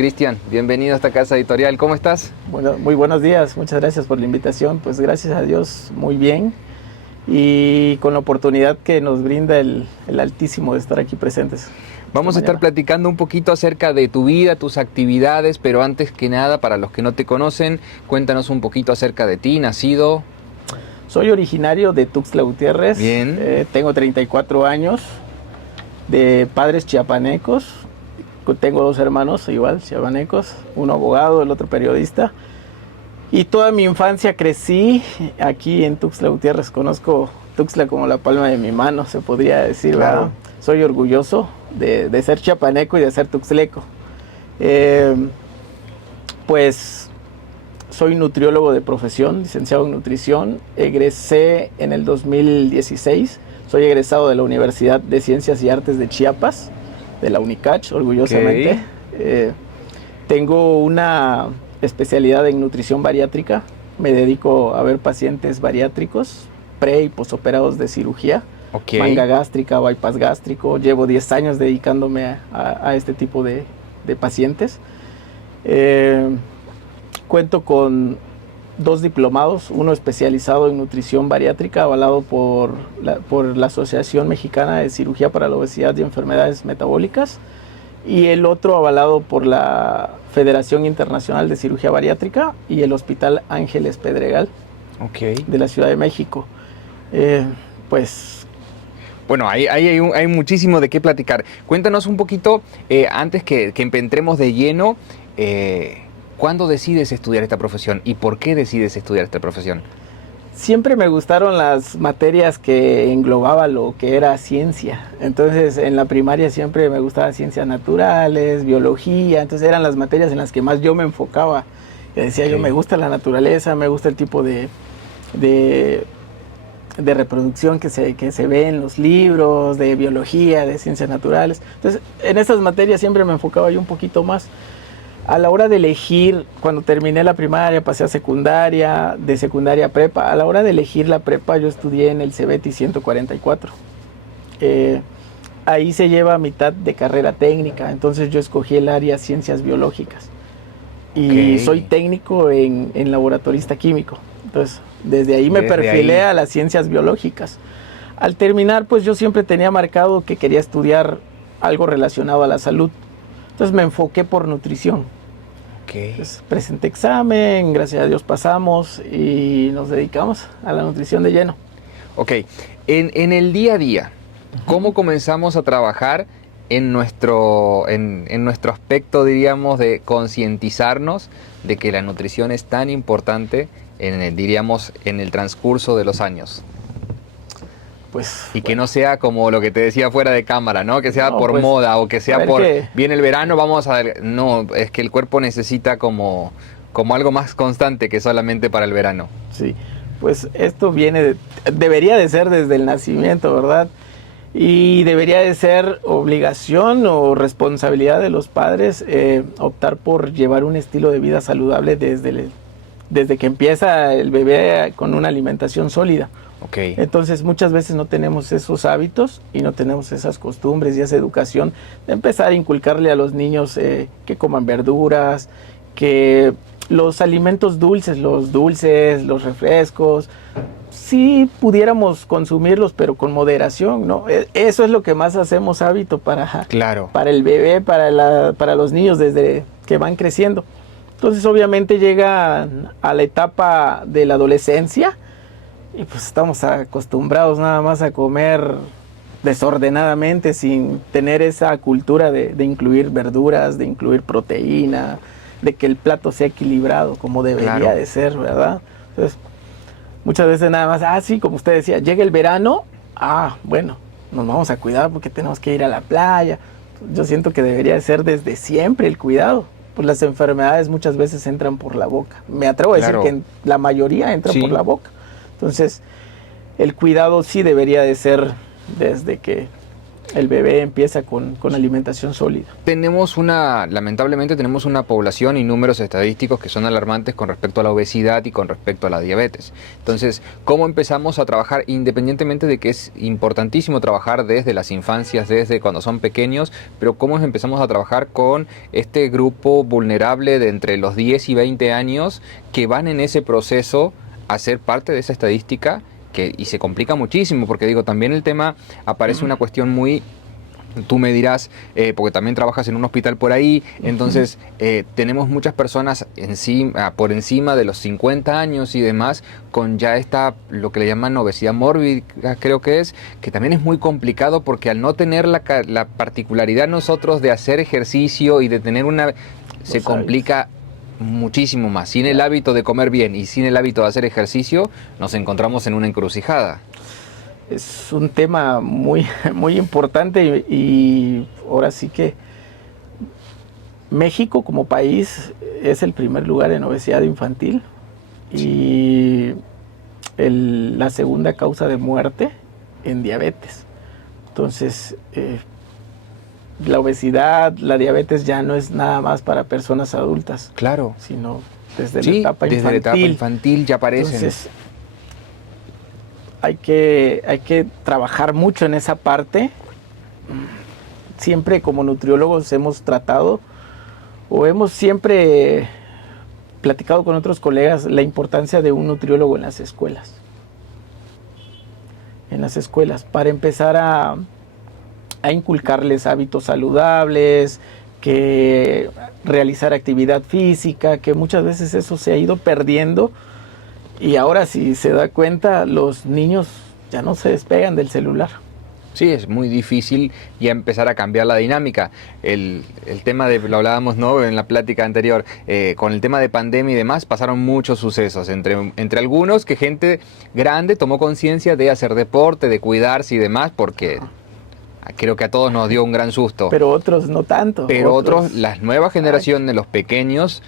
Cristian, bienvenido a esta casa editorial. ¿Cómo estás? Bueno, muy buenos días, muchas gracias por la invitación. Pues gracias a Dios, muy bien. Y con la oportunidad que nos brinda el Altísimo de estar aquí presentes. Vamos a estar platicando un poquito acerca de tu vida, tus actividades, pero antes que nada, para los que no te conocen, cuéntanos un poquito acerca de ti, nacido. Soy originario de Tuxtla Gutiérrez. Bien. Tengo 34 años, de padres chiapanecos. Tengo dos hermanos igual, chiapanecos, uno abogado, el otro periodista. Y toda mi infancia crecí aquí en Tuxtla Gutiérrez. Conozco Tuxtla como la palma de mi mano, se podría decir, claro. ¿verdad? Soy orgulloso de ser chiapaneco y de ser tuxtleco. Pues soy nutriólogo de profesión, licenciado en nutrición. Egresé en el 2016. Soy egresado de la Universidad de Ciencias y Artes de Chiapas, de la UNICACH, orgullosamente. Okay. Tengo una especialidad en nutrición bariátrica. Me dedico a ver pacientes bariátricos, pre y posoperados de cirugía, manga gástrica, bypass gástrico. Llevo 10 años dedicándome a este tipo de pacientes. Cuento con 2 diplomados, uno especializado en nutrición bariátrica, avalado por la Asociación Mexicana de Cirugía para la Obesidad y Enfermedades Metabólicas, y el otro avalado por la Federación Internacional de Cirugía Bariátrica y el Hospital Ángeles Pedregal de la Ciudad de México. Pues... Bueno, hay muchísimo de qué platicar. Cuéntanos un poquito, antes que entremos de lleno, ¿cuándo decides estudiar esta profesión y por qué decides estudiar esta profesión? Siempre me gustaron las materias que englobaba lo que era ciencia. Entonces, en la primaria siempre me gustaba ciencias naturales, biología. Entonces, eran las materias en las que más yo me enfocaba. Y decía, yo me gusta la naturaleza, me gusta el tipo de reproducción que se ve en los libros, de biología, de ciencias naturales. Entonces, en esas materias siempre me enfocaba yo un poquito más. A la hora de elegir, cuando terminé la primaria, pasé a secundaria, de secundaria a prepa. A la hora de elegir la prepa, yo estudié en el CEBETI 144. Ahí se lleva mitad de carrera técnica, entonces yo escogí el área ciencias biológicas. Y soy técnico en laboratorista químico. Entonces, desde ahí me perfilé a las ciencias biológicas. Al terminar, pues yo siempre tenía marcado que quería estudiar algo relacionado a la salud. Entonces me enfoqué por nutrición. Entonces, presenté examen, gracias a Dios pasamos y nos dedicamos a la nutrición de lleno. En el día a día, ¿cómo comenzamos a trabajar en nuestro aspecto, diríamos, de concientizarnos de que la nutrición es tan importante en el transcurso de los años? Y que no sea como lo que te decía fuera de cámara, ¿no? Que sea por moda o que sea por... Viene el verano, vamos a... No, es que el cuerpo necesita como algo más constante que solamente para el verano. Sí, pues esto debería de ser desde el nacimiento, ¿verdad? Y debería de ser obligación o responsabilidad de los padres optar por llevar un estilo de vida saludable desde que empieza el bebé con una alimentación sólida. Entonces muchas veces no tenemos esos hábitos y no tenemos esas costumbres y esa educación de empezar a inculcarle a los niños que coman verduras, que los alimentos dulces, los refrescos, sí pudiéramos consumirlos, pero con moderación, ¿no? Eso es lo que más hacemos hábito para el bebé, para los niños desde que van creciendo. Entonces obviamente llega a la etapa de la adolescencia y pues estamos acostumbrados nada más a comer desordenadamente sin tener esa cultura de incluir verduras, de incluir proteína, de que el plato sea equilibrado como debería de ser, ¿verdad? Entonces, muchas veces nada más, sí, como usted decía, llega el verano, bueno, nos vamos a cuidar porque tenemos que ir a la playa. Yo siento que debería de ser desde siempre el cuidado. Pues las enfermedades muchas veces entran por la boca. Me atrevo a decir que la mayoría entra por la boca. Entonces, el cuidado sí debería de ser desde que el bebé empieza con alimentación sólida. Lamentablemente tenemos una población y números estadísticos que son alarmantes con respecto a la obesidad y con respecto a la diabetes. Entonces, ¿cómo empezamos a trabajar? Independientemente de que es importantísimo trabajar desde las infancias, desde cuando son pequeños, pero ¿cómo empezamos a trabajar con este grupo vulnerable de entre los 10 y 20 años que van en ese proceso a ser parte de esa estadística? Y se complica muchísimo, porque digo, también el tema aparece una cuestión muy, tú me dirás, porque también trabajas en un hospital por ahí, entonces tenemos muchas personas por encima de los 50 años y demás, con ya lo que le llaman obesidad mórbida, creo que también es muy complicado, porque al no tener la particularidad nosotros de hacer ejercicio y de tener se complica muchísimo más. Sin el hábito de comer bien y sin el hábito de hacer ejercicio, nos encontramos en una encrucijada. Es un tema muy, muy importante y ahora sí que México como país es el primer lugar en obesidad infantil y la segunda causa de muerte en diabetes. Entonces, la obesidad, la diabetes ya no es nada más para personas adultas. Claro. Sino desde la etapa infantil. Desde la etapa infantil ya aparecen. Entonces, hay que trabajar mucho en esa parte. Siempre como nutriólogos hemos tratado o hemos siempre platicado con otros colegas la importancia de un nutriólogo en las escuelas. En las escuelas, para empezar a inculcarles hábitos saludables, que realizar actividad física, que muchas veces eso se ha ido perdiendo y ahora si se da cuenta los niños ya no se despegan del celular. Sí, es muy difícil ya empezar a cambiar la dinámica. El tema lo hablábamos, ¿no?, en la plática anterior, con el tema de pandemia y demás, pasaron muchos sucesos, entre algunos que gente grande tomó conciencia de hacer deporte, de cuidarse y demás, porque creo que a todos nos dio un gran susto. Pero otros no tanto. Pero otros, las nuevas generaciones de los pequeños,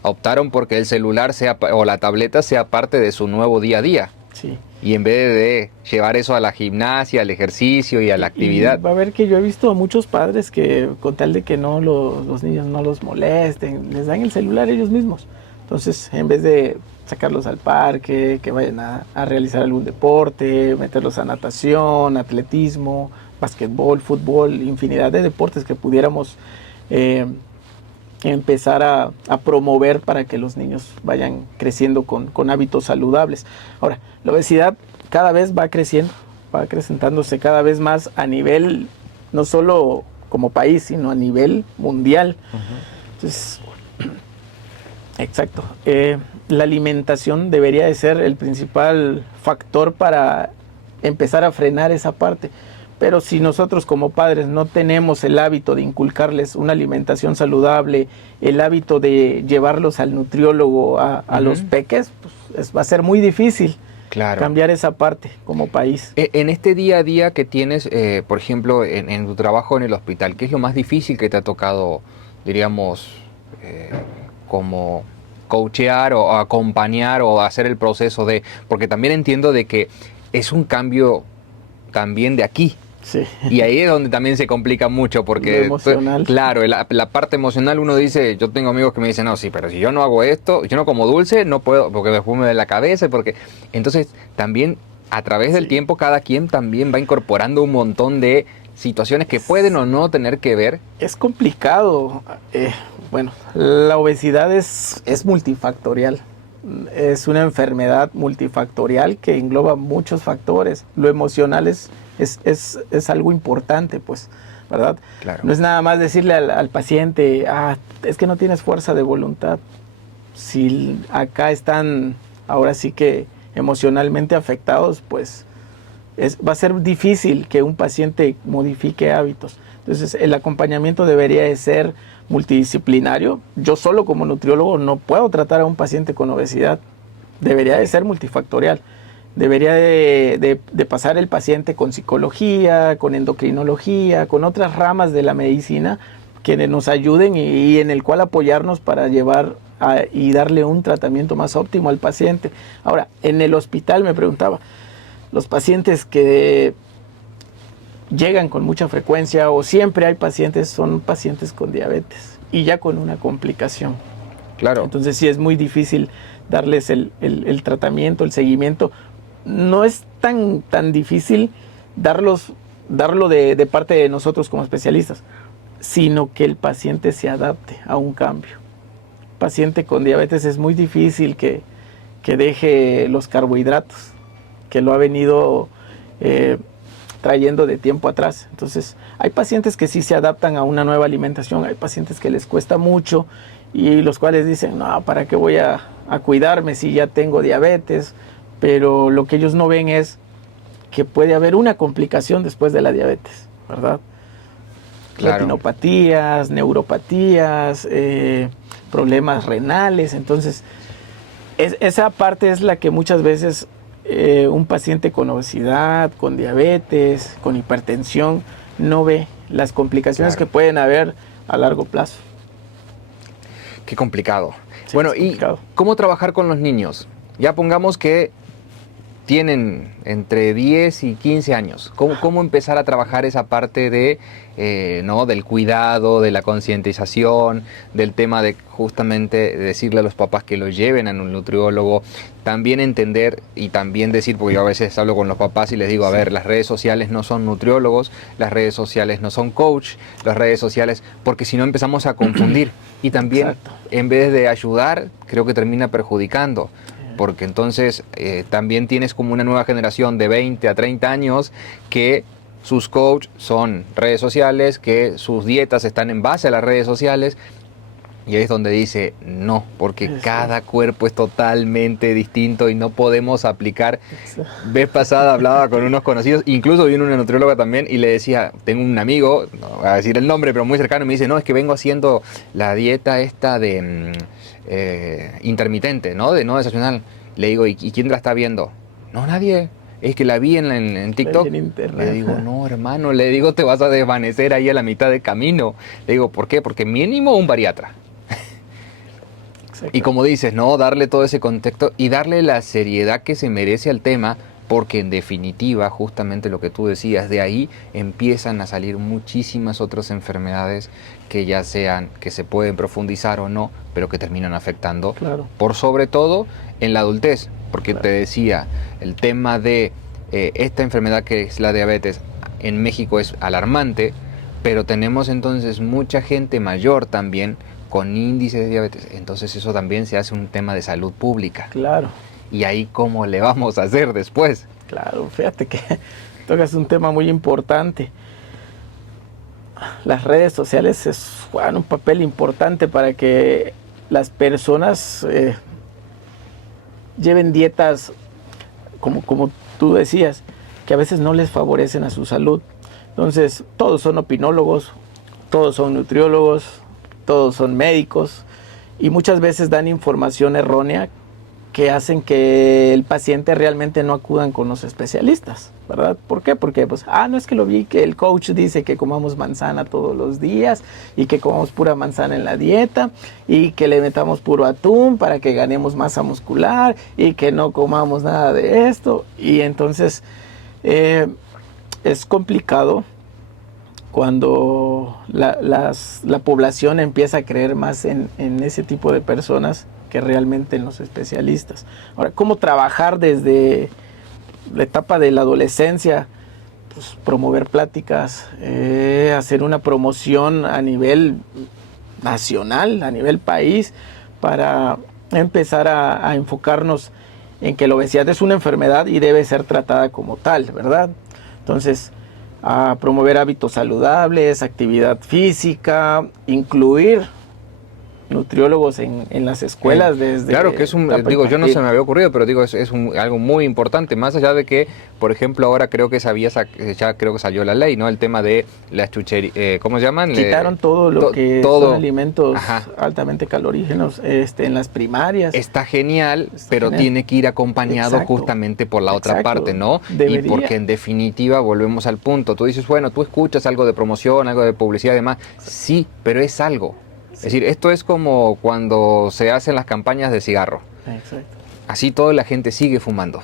optaron porque el celular o la tableta sea parte de su nuevo día a día. Sí. Y en vez de llevar eso a la gimnasia, al ejercicio y a la actividad. Y va a ver que yo he visto a muchos padres que con tal de que no los niños no los molesten, les dan el celular ellos mismos. Entonces, en vez de sacarlos al parque, que vayan a realizar algún deporte, meterlos a natación, atletismo, basquetbol, fútbol, infinidad de deportes que pudiéramos empezar a promover para que los niños vayan creciendo con hábitos saludables. Ahora, la obesidad cada vez va creciendo, va acrecentándose cada vez más a nivel, no solo como país, sino a nivel mundial. Entonces, exacto. La alimentación debería de ser el principal factor para empezar a frenar esa parte. Pero si nosotros como padres no tenemos el hábito de inculcarles una alimentación saludable, el hábito de llevarlos al nutriólogo a los peques, pues va a ser muy difícil cambiar esa parte como país. En este día a día que tienes, por ejemplo, en tu trabajo en el hospital, ¿qué es lo más difícil que te ha tocado, diríamos, como coachear o acompañar o hacer el proceso de...? Porque también entiendo de que es un cambio también de aquí. Sí. Y ahí es donde también se complica mucho, porque lo emocional. Claro, la parte emocional, uno dice, yo tengo amigos que me dicen, no, sí, pero si yo no hago esto, yo no como dulce, no puedo, porque después me duele la cabeza, porque entonces también a través del tiempo cada quien también va incorporando un montón de situaciones que pueden o no tener que ver. Es complicado. Bueno, la obesidad es multifactorial. Es una enfermedad multifactorial que engloba muchos factores. Lo emocional es algo importante, pues, ¿verdad? Claro. No es nada más decirle al paciente, es que no tienes fuerza de voluntad. Si acá están, ahora sí que emocionalmente afectados, pues va a ser difícil que un paciente modifique hábitos. Entonces, el acompañamiento debería de ser multidisciplinario. Yo solo como nutriólogo no puedo tratar a un paciente con obesidad. Debería de ser multifactorial. Debería de pasar el paciente con psicología, con endocrinología, con otras ramas de la medicina que nos ayuden y en el cual apoyarnos para llevar y darle un tratamiento más óptimo al paciente. Ahora, en el hospital me preguntaba, los pacientes que llegan con mucha frecuencia o siempre hay pacientes, son pacientes con diabetes y ya con una complicación. Claro. Entonces sí es muy difícil darles el tratamiento, el seguimiento. No es tan difícil darlo de parte de nosotros como especialistas, sino que el paciente se adapte a un cambio. Paciente con diabetes es muy difícil que deje los carbohidratos, que lo ha venido trayendo de tiempo atrás. Entonces, hay pacientes que sí se adaptan a una nueva alimentación, hay pacientes que les cuesta mucho y los cuales dicen, no, ¿para qué voy a cuidarme si ya tengo diabetes? Pero lo que ellos no ven es que puede haber una complicación después de la diabetes, ¿verdad? Claro. Retinopatías, neuropatías, problemas renales. Entonces, esa parte es la que muchas veces un paciente con obesidad, con diabetes, con hipertensión, no ve las complicaciones que pueden haber a largo plazo. Qué complicado. Sí, bueno, ¿y cómo trabajar con los niños? Ya pongamos que tienen entre 10 y 15 años. ¿Cómo empezar a trabajar esa parte de, ¿no? del cuidado, de la concientización, del tema de justamente decirle a los papás que los lleven a un nutriólogo? También entender y también decir, porque yo a veces hablo con los papás y les digo, a ver, las redes sociales no son nutriólogos, las redes sociales no son coach, las redes sociales, porque si no empezamos a confundir y también Exacto. En vez de ayudar, creo que termina perjudicando. Porque entonces también tienes como una nueva generación de 20 a 30 años que sus coaches son redes sociales, que sus dietas están en base a las redes sociales, y ahí es donde dice no, porque cada cuerpo es totalmente distinto y no podemos aplicar. Vez pasada hablaba con unos conocidos, incluso vino una nutrióloga también y le decía, tengo un amigo, no voy a decir el nombre, pero muy cercano, y me dice, no, es que vengo haciendo la dieta esta de intermitente, ¿no? De no desayunar. Le digo, ¿y quién la está viendo? No, nadie. Es que la vi en TikTok. Le digo, no, hermano, le digo, te vas a desvanecer ahí a la mitad de camino. Le digo, ¿por qué? Porque mínimo un bariatra. Y como dices, ¿no? Darle todo ese contexto y darle la seriedad que se merece al tema, porque en definitiva, justamente lo que tú decías, de ahí empiezan a salir muchísimas otras enfermedades que ya sean, que se pueden profundizar o no, pero que terminan afectando, por sobre todo en la adultez, porque te decía, el tema de esta enfermedad que es la diabetes en México es alarmante, pero tenemos entonces mucha gente mayor también con índice de diabetes, entonces eso también se hace un tema de salud pública. Claro. ¿Y ahí cómo le vamos a hacer después? Claro, fíjate que tocas un tema muy importante. Las redes sociales juegan un papel importante para que las personas lleven dietas, como tú decías, que a veces no les favorecen a su salud. Entonces, todos son opinólogos, todos son nutriólogos, todos son médicos y muchas veces dan información errónea que hacen que el paciente realmente no acudan con los especialistas, ¿verdad? ¿Por qué? Porque, pues, no es que lo vi, que el coach dice que comamos manzana todos los días y que comamos pura manzana en la dieta y que le metamos puro atún para que ganemos masa muscular y que no comamos nada de esto. Y entonces es complicado cuando la población empieza a creer más en ese tipo de personas que realmente en los especialistas. Ahora, ¿cómo trabajar desde la etapa de la adolescencia? Pues promover pláticas, hacer una promoción a nivel nacional, a nivel país, para empezar a enfocarnos en que la obesidad es una enfermedad y debe ser tratada como tal, ¿verdad? Entonces, a promover hábitos saludables, actividad física, incluir nutriólogos en las escuelas desde... Claro que es digo, yo no se me había ocurrido, pero digo, es algo muy importante, más allá de que, por ejemplo, ahora creo que ya creo que salió la ley, ¿no? El tema de las chucherías, ¿cómo se llaman? Quitaron todo lo que son alimentos altamente calorígenos en las primarias. Está genial, pero tiene que ir acompañado justamente por la otra parte, ¿no? Debería. Y porque en definitiva volvemos al punto. Tú dices, bueno, tú escuchas algo de promoción, algo de publicidad y demás. Sí, pero es algo. Es decir, esto es como cuando se hacen las campañas de cigarro. Exacto. Así toda la gente sigue fumando.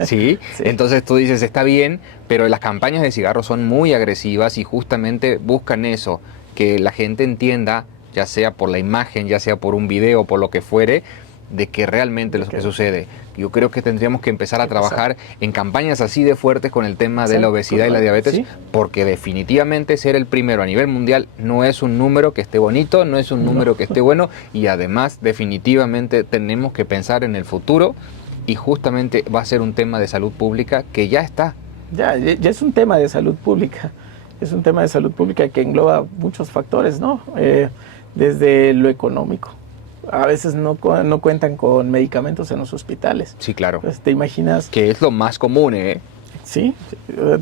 Sí, Sí. entonces tú dices, está bien, pero las campañas de cigarros son muy agresivas y justamente buscan eso, que la gente entienda, ya sea por la imagen, ya sea por un video, por lo que fuere, de que realmente De lo que que- sucede. Yo creo que tendríamos que empezar a Exacto. trabajar en campañas así de fuertes con el tema de la Exacto, obesidad y la diabetes, sí, porque definitivamente ser el primero a nivel mundial no es un número que esté bonito, no es un no. número que esté bueno, y además definitivamente tenemos que pensar en el futuro y justamente va a ser un tema de salud pública que ya está. Ya es un tema de salud pública. Es un tema de salud pública que engloba muchos factores, ¿no? Desde lo económico. A veces no cuentan con medicamentos en los hospitales. Sí, claro. Pues, ¿te imaginas? Que es lo más común, ¿eh? Sí,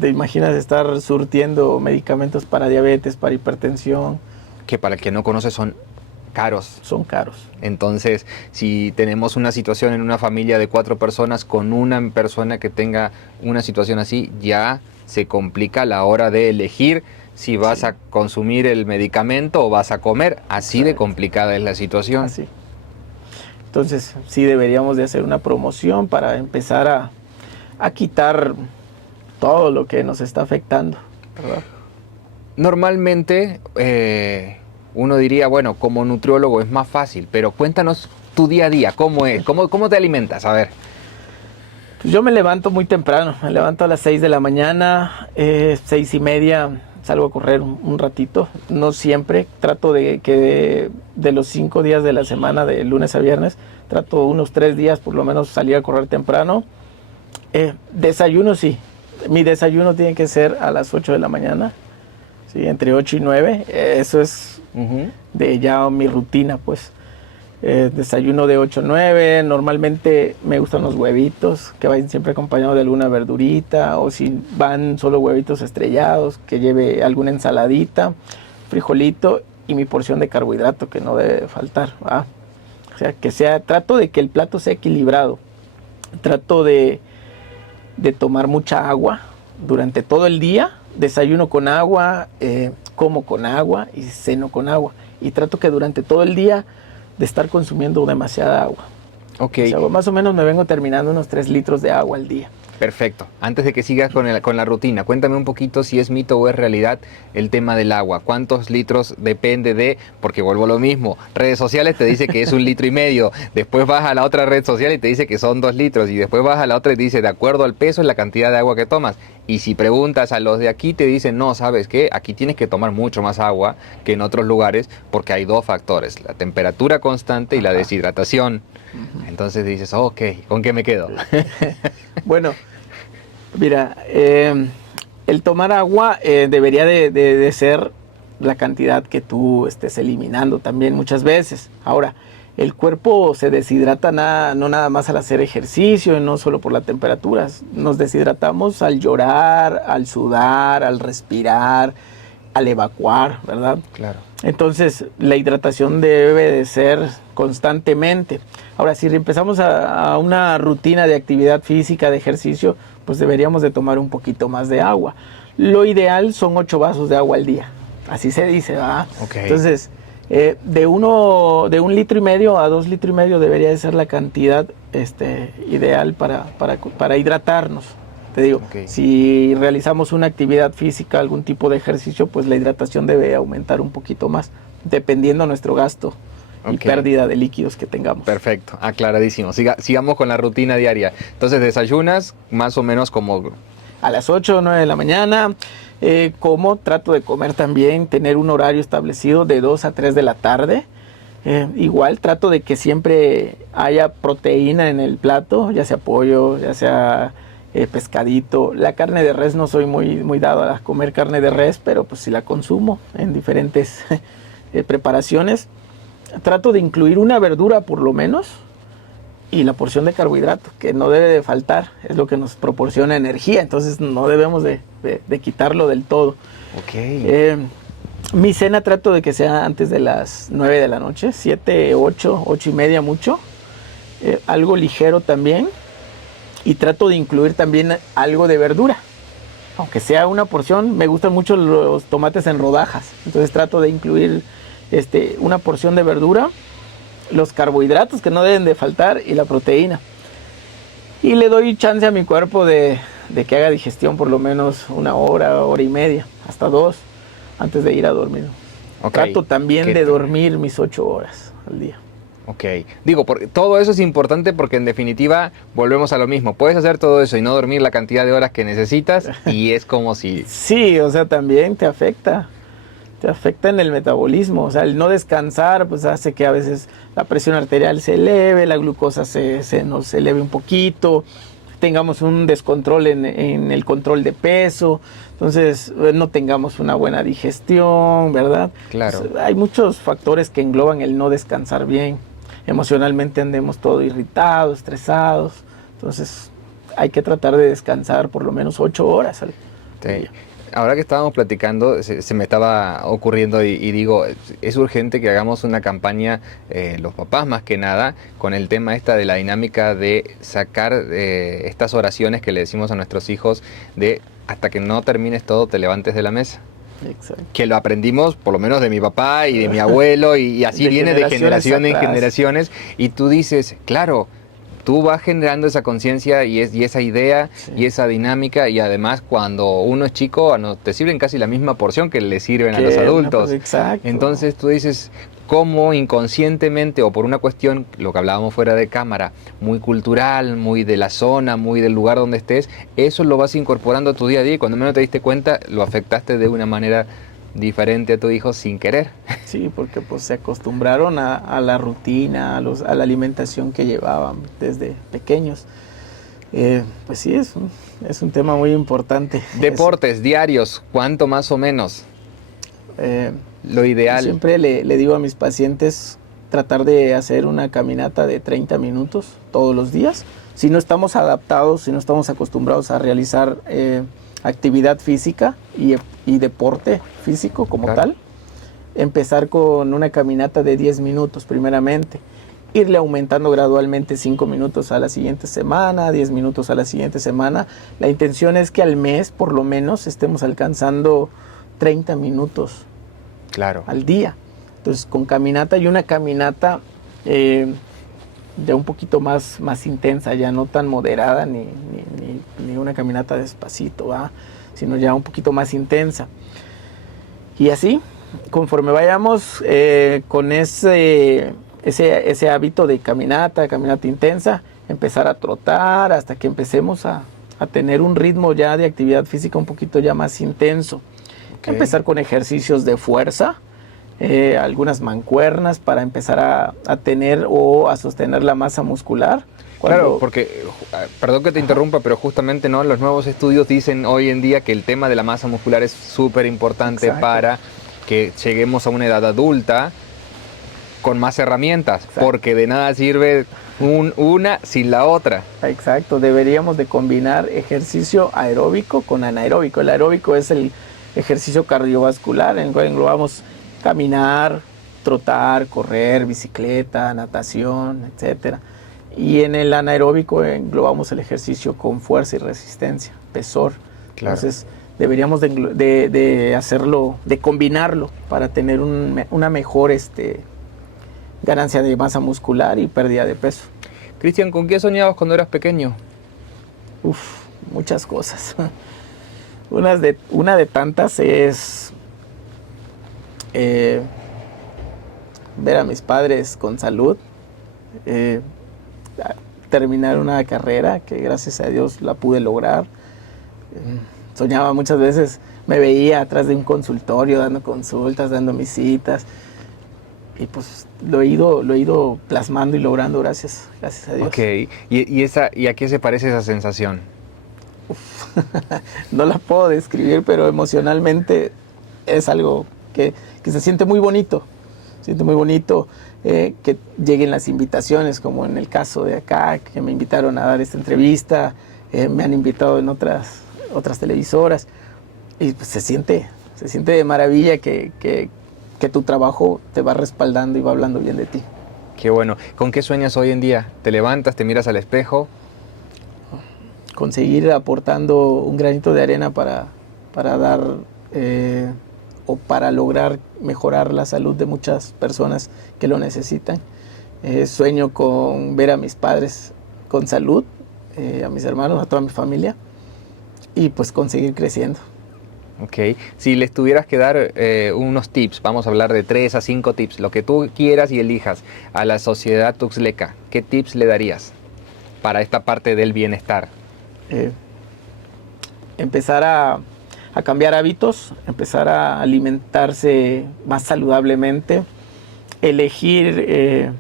¿te imaginas estar surtiendo medicamentos para diabetes, para hipertensión? Que para el que no conoce son caros. Son caros. Entonces, si tenemos una situación en una familia de 4 personas con una persona que tenga una situación así, ya se complica a la hora de elegir si vas Sí. a consumir el medicamento o vas a comer. Así de Exacto. complicada es la situación. Así. Entonces, sí deberíamos de hacer una promoción para empezar a quitar todo lo que nos está afectando, ¿verdad? Normalmente uno diría, bueno, como nutriólogo es más fácil, pero cuéntanos tu día a día, ¿cómo es? ¿Cómo te alimentas? A ver. Pues yo me levanto muy temprano, me levanto a las 6 de la mañana, 6:30, salgo a correr un ratito, no siempre, trato de que de los 5 días de la semana, de lunes a viernes, trato unos 3 días por lo menos salir a correr temprano. Desayuno sí, mi desayuno tiene que ser a las 8 de la mañana, ¿sí? Entre 8 y 9, eso es de ya mi rutina, pues. Desayuno de 8 a 9, normalmente me gustan los huevitos, que vayan siempre acompañados de alguna verdurita, o si van solo huevitos estrellados, que lleve alguna ensaladita, frijolito y mi porción de carbohidrato, que no debe faltar, ¿va? O sea, trato de que el plato sea equilibrado, trato de tomar mucha agua durante todo el día, desayuno con agua, como con agua y ceno con agua, y trato que durante todo el día de estar consumiendo demasiada agua. Ok, O sea, más o menos me vengo terminando unos 3 litros de agua al día. perfecto. Antes de que sigas con la rutina, cuéntame un poquito si es mito o es realidad el tema del agua. ¿Cuántos litros depende de? Porque vuelvo a lo mismo, redes sociales te dice que es 1,5 litros, después vas a la otra red social y te dice que son 2 litros, y después vas a la otra y te dice de acuerdo al peso es la cantidad de agua que tomas. Y si preguntas a los de aquí te dicen, no, ¿sabes qué? Aquí tienes que tomar mucho más agua que en otros lugares porque hay 2 factores, la temperatura constante y la deshidratación. Entonces dices, ok, ¿con qué me quedo? Bueno, mira, el tomar agua debería de ser la cantidad que tú estés eliminando también muchas veces. Ahora, el cuerpo se deshidrata no nada más al hacer ejercicio, no solo por la temperatura. Nos deshidratamos al llorar, al sudar, al respirar, al evacuar, ¿verdad? Claro. Entonces, la hidratación debe de ser constantemente. Ahora, si empezamos a una rutina de actividad física, de ejercicio, pues deberíamos de tomar un poquito más de agua. Lo ideal son 8 vasos de agua al día. Así se dice, ¿verdad? Okay. Entonces, de 1,5 litros a 2,5 litros debería de ser la cantidad ideal para hidratarnos. Te digo, Okay. si realizamos una actividad física, algún tipo de ejercicio, pues la hidratación debe aumentar un poquito más, dependiendo nuestro gasto y pérdida de líquidos que tengamos. Perfecto, aclaradísimo. Sigamos con la rutina diaria. Entonces, desayunas más o menos como... A las 8 o 9 de la mañana, trato de comer también, tener un horario establecido de 2 a 3 de la tarde. Igual trato de que siempre haya proteína en el plato, ya sea pollo, ya sea pescadito. La carne de res no soy muy dado a comer carne de res, pero pues si la consumo en diferentes preparaciones. Trato de incluir una verdura por lo menos y la porción de carbohidrato, que no debe de faltar, es lo que nos proporciona energía, entonces no debemos de quitarlo del todo. Ok. Mi cena trato de que sea antes de las 9 de la noche, 7, 8, 8:30 mucho, algo ligero también, y trato de incluir también algo de verdura, aunque sea una porción. Me gustan mucho los tomates en rodajas, entonces trato de incluir una porción de verdura, los carbohidratos que no deben de faltar y la proteína. Y le doy chance a mi cuerpo de que haga digestión por lo menos 1 hora, hora y media, hasta 2, antes de ir a dormir. Okay. Trato también de dormir mis 8 horas al día. Ok, digo, todo eso es importante porque en definitiva volvemos a lo mismo. Puedes hacer todo eso y no dormir la cantidad de horas que necesitas y es como si... Sí, o sea, también te afecta en el metabolismo. O sea, el no descansar pues hace que a veces la presión arterial se eleve, la glucosa se nos eleve un poquito, tengamos un descontrol en el control de peso, entonces no tengamos una buena digestión, ¿verdad? Claro. Pues, hay muchos factores que engloban el no descansar bien. Emocionalmente andemos todo irritados, estresados, entonces hay que tratar de descansar por lo menos 8 horas al día. Ahora que estábamos platicando, se me estaba ocurriendo y digo, es urgente que hagamos una campaña, los papás más que nada, con el tema de la dinámica de sacar estas oraciones que le decimos a nuestros hijos de hasta que no termines todo te levantes de la mesa. Exacto. Que lo aprendimos por lo menos de mi papá y de mi abuelo y así viene de generación en generaciones y tú dices, claro, tú vas generando esa conciencia y esa idea y esa dinámica y además cuando uno es chico te sirven casi la misma porción que le sirven a los adultos. Exacto. Entonces tú dices cómo inconscientemente o por una cuestión, lo que hablábamos fuera de cámara, muy cultural, muy de la zona, muy del lugar donde estés, eso lo vas incorporando a tu día a día y cuando menos te diste cuenta lo afectaste de una manera diferente a tu hijo sin querer. Sí, porque pues se acostumbraron a la rutina, a la alimentación que llevaban desde pequeños. Pues sí, es un tema muy importante. Deportes diarios, ¿cuánto más o menos? Lo ideal. Siempre le digo a mis pacientes tratar de hacer una caminata de 30 minutos todos los días. Si no estamos adaptados, si no estamos acostumbrados a realizar actividad física y deporte físico como tal, empezar con una caminata de 10 minutos primeramente, irle aumentando gradualmente 5 minutos a la siguiente semana, 10 minutos a la siguiente semana. La intención es que al mes por lo menos estemos alcanzando 30 minutos al día. Entonces con caminata y una caminata ya un poquito más intensa, ya no tan moderada ni una caminata despacito, sino ya un poquito más intensa. Y así, conforme vayamos con ese hábito de caminata intensa, empezar a trotar hasta que empecemos a tener un ritmo ya de actividad física un poquito ya más intenso. Empezar con ejercicios de fuerza, algunas mancuernas para empezar a tener o a sostener la masa muscular. Claro, porque, perdón que te interrumpa, pero justamente no los nuevos estudios dicen hoy en día que el tema de la masa muscular es súper importante para que lleguemos a una edad adulta con más herramientas, porque de nada sirve una sin la otra. Exacto, deberíamos de combinar ejercicio aeróbico con anaeróbico. El aeróbico es el ejercicio cardiovascular en el cual englobamos caminar, trotar, correr, bicicleta, natación, etcétera. Y en el anaeróbico englobamos el ejercicio con fuerza y resistencia, pesor. Claro. Entonces deberíamos de hacerlo, de combinarlo para tener una mejor ganancia de masa muscular y pérdida de peso. Cristian, ¿con qué soñabas cuando eras pequeño? Muchas cosas. Una de tantas es ver a mis padres con salud, terminar una carrera que gracias a Dios la pude lograr. Soñaba muchas veces, me veía atrás de un consultorio dando consultas, dando mis citas y pues lo he ido plasmando y logrando gracias a Dios. Ok, ¿y a qué se parece esa sensación? No la puedo describir, pero emocionalmente es algo que se siente muy bonito. Que lleguen las invitaciones, como en el caso de acá, que me invitaron a dar esta entrevista, me han invitado en otras televisoras, y pues se siente de maravilla que tu trabajo te va respaldando y va hablando bien de ti. Qué bueno. ¿Con qué sueñas hoy en día? ¿Te levantas, te miras al espejo? Conseguir aportando un granito de arena para dar o para lograr mejorar la salud de muchas personas que lo necesitan. Sueño con ver a mis padres con salud, a mis hermanos, a toda mi familia, y pues conseguir creciendo. Ok, si les tuvieras que dar unos tips, vamos a hablar de 3 a 5 tips, lo que tú quieras y elijas a la sociedad tuxtleca, ¿qué tips le darías para esta parte del bienestar? Empezar a cambiar hábitos, empezar a alimentarse más saludablemente, elegir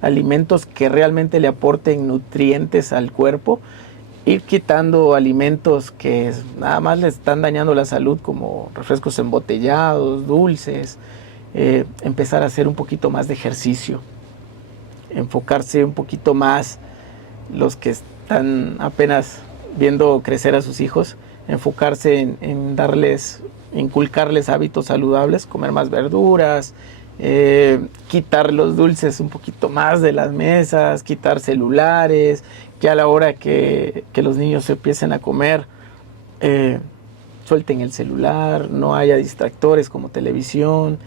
alimentos que realmente le aporten nutrientes al cuerpo, ir quitando alimentos que nada más le están dañando la salud, como refrescos embotellados, dulces, empezar a hacer un poquito más de ejercicio, enfocarse un poquito más, los que están apenas viendo crecer a sus hijos, enfocarse en inculcarles hábitos saludables, comer más verduras, quitar los dulces un poquito más de las mesas, quitar celulares, que a la hora que los niños empiecen a comer, suelten el celular, no haya distractores como televisión,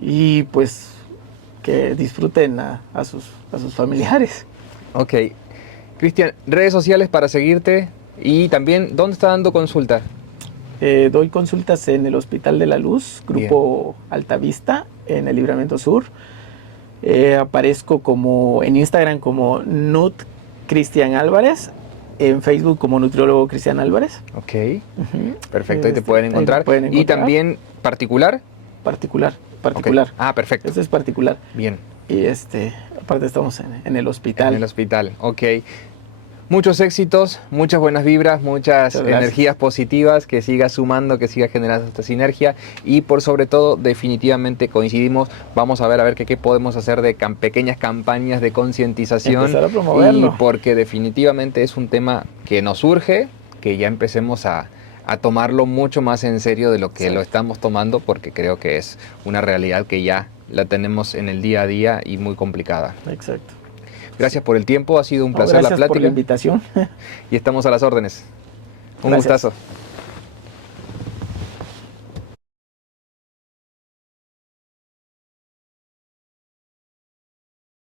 y pues que disfruten a sus familiares. Ok, Cristian, redes sociales para seguirte y también, ¿dónde está dando consulta? Doy consultas en el Hospital de la Luz, Grupo Altavista, en el Libramiento Sur. Aparezco en Instagram como Nut Cristian Álvarez, en Facebook como Nutriólogo Cristian Álvarez. Ok, perfecto, ahí te pueden encontrar. Y también particular. Particular. Okay. Ah, perfecto. Este es particular. Bien. Y aparte estamos en el hospital. En el hospital, ok. Muchos éxitos, muchas buenas vibras, muchas energías positivas, que siga sumando, que siga generando esta sinergia y por sobre todo definitivamente coincidimos, vamos a ver qué podemos hacer de pequeñas campañas de concientización. Empezar a promoverlo. Y porque definitivamente es un tema que nos urge, que ya empecemos a tomarlo mucho más en serio de lo que lo estamos tomando, porque creo que es una realidad que ya la tenemos en el día a día y muy complicada. Exacto. Gracias por el tiempo, ha sido un placer la plática. Gracias por la invitación. Y estamos a las órdenes. Un gustazo.